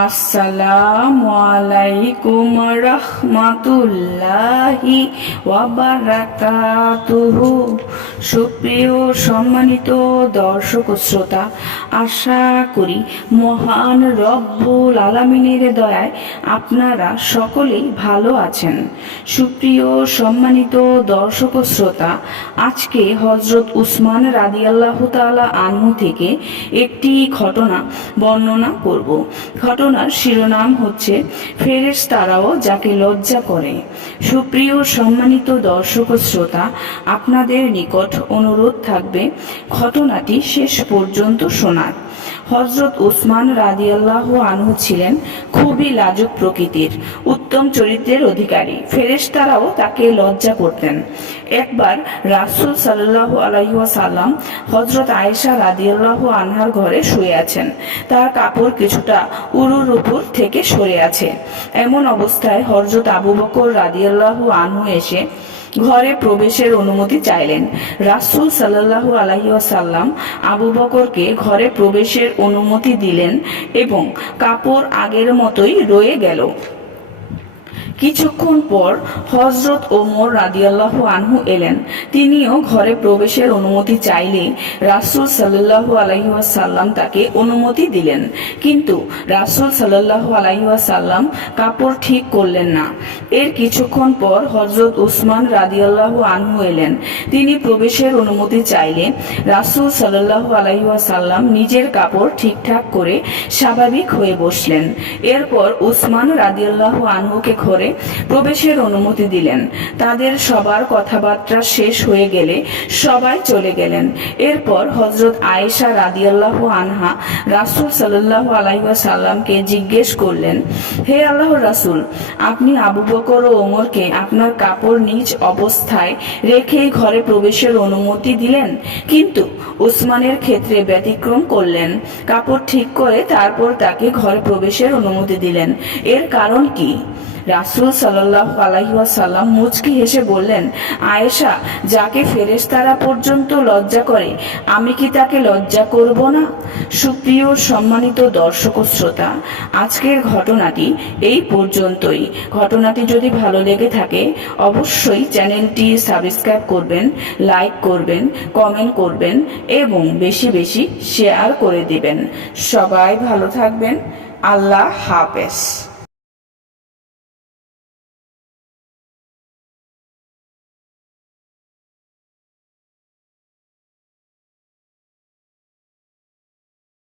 আসসালামু আলাইকুম রহমাতুল্লাহি ওয়াবারাকাতুহু সুপ্রিয় সম্মানিত দর্শক শ্রোতা, আশা করি মহান রব্বুল আলামিনের দয়ায় আপনারা সকলেই ভালো আছেন। সুপ্রিয় সম্মানিত দর্শক শ্রোতা, আজকে হজরত উসমান রাদিয়াল্লাহু তাআলা আনহু থেকে একটি ঘটনা বর্ণনা করব। ঘটনার শিরোনাম হচ্ছে ফেরেস তারাও যাকে লজ্জা করে। সুপ্রিয় সম্মানিত দর্শক শ্রোতা, আপনাদের নিকট অনুরোধ থাকবে, ঘটনাটি শেষ পর্যন্ত শোনার। হজরত উসমান রাদিয়াল্লাহ আনহু ছিলেন খুবই লাজুক প্রকৃতির, উত্তম চরিত্রের অধিকারী। ফেরেশতারাও তাকে লজ্জা করতেন। একবার রাসুল সাল্লাহ আলাইসাল্লাম হজরত আয়েশা রাদিয়াল্লাহ আনহার ঘরে শুয়ে আছেন। তার কাপড় কিছুটা উরুর উপর থেকে সরে আছে। এমন অবস্থায় হজরত আবু বকর রাদিয়াল্লাহ আনহু এসে ঘরে প্রবেশের অনুমতি চাইলেন। রাসুল সাল্লাহ আলাইসাল্লাম আবু বকরকে ঘরে প্রবেশের অনুমতি দিলেন এবং কাপড় আগের মতোই রয়ে গেল। কিছুক্ষণ পর হজরত ওমর রাদিয়াল্লাহু আনহু এলেন। তিনিও ঘরে প্রবেশের অনুমতি চাইলে রাসুল সাল্লাহ আলাইসাল্লাম তাকে অনুমতি দিলেন। কিন্তু রাসুল সাল্লাহ আলাইসাল্লাম কাপড় ঠিক করলেন না। এর কিছুক্ষণ পর হজরত উসমান রাদিয়াল্লাহু আনহু এলেন। তিনি প্রবেশের অনুমতি চাইলে রাসুল সাল্লাহ আলাইসাল্লাম নিজের কাপড় ঠিকঠাক করে স্বাভাবিক হয়ে বসলেন। এরপর উসমান রাদিয়াল্লাহু আনহুকে ঘরে প্রবেশের অনুমতি দিলেন। তাদের সবার কথাবার্তা শেষ হয়ে গেলে সবাই চলে গেলেন। এরপর হজরত আয়েশা রাদিয়াল্লাহ আনহা রাসুল সাল্লাহ আলাইসাল্লামকে জিজ্ঞেস করলেন, হে আল্লাহ রাসুল, আপনি আবু বকর ও ওমরকে আপনার কাপড় নিজ অবস্থায় রেখেই ঘরে প্রবেশের অনুমতি দিলেন? কিন্তু উসমানের ক্ষেত্রে ব্যতিক্রম করলেন। কাপড় ঠিক করে তারপর তাকে ঘরে প্রবেশের অনুমতি দিলেন। এর কারণ কি? রাসুল সাল্লাহ আলাইসাল্লাম মুচকি হেসে বললেন, আয়েশা, যাকে ফেরেশতারা পর্যন্ত লজ্জা করে, আমি কি তাকে লজ্জা করব না? সুপ্রিয় সম্মানিত দর্শক শ্রোতা, আজকের ঘটনাটি এই পর্যন্তই। ঘটনাটি যদি ভালো লেগে থাকে, অবশ্যই চ্যানেলটি সাবস্ক্রাইব করবেন, লাইক করবেন, কমেন্ট করবেন এবং বেশি বেশি শেয়ার করে দিবেন। সবাই ভালো থাকবেন। আল্লাহ হাফেজ।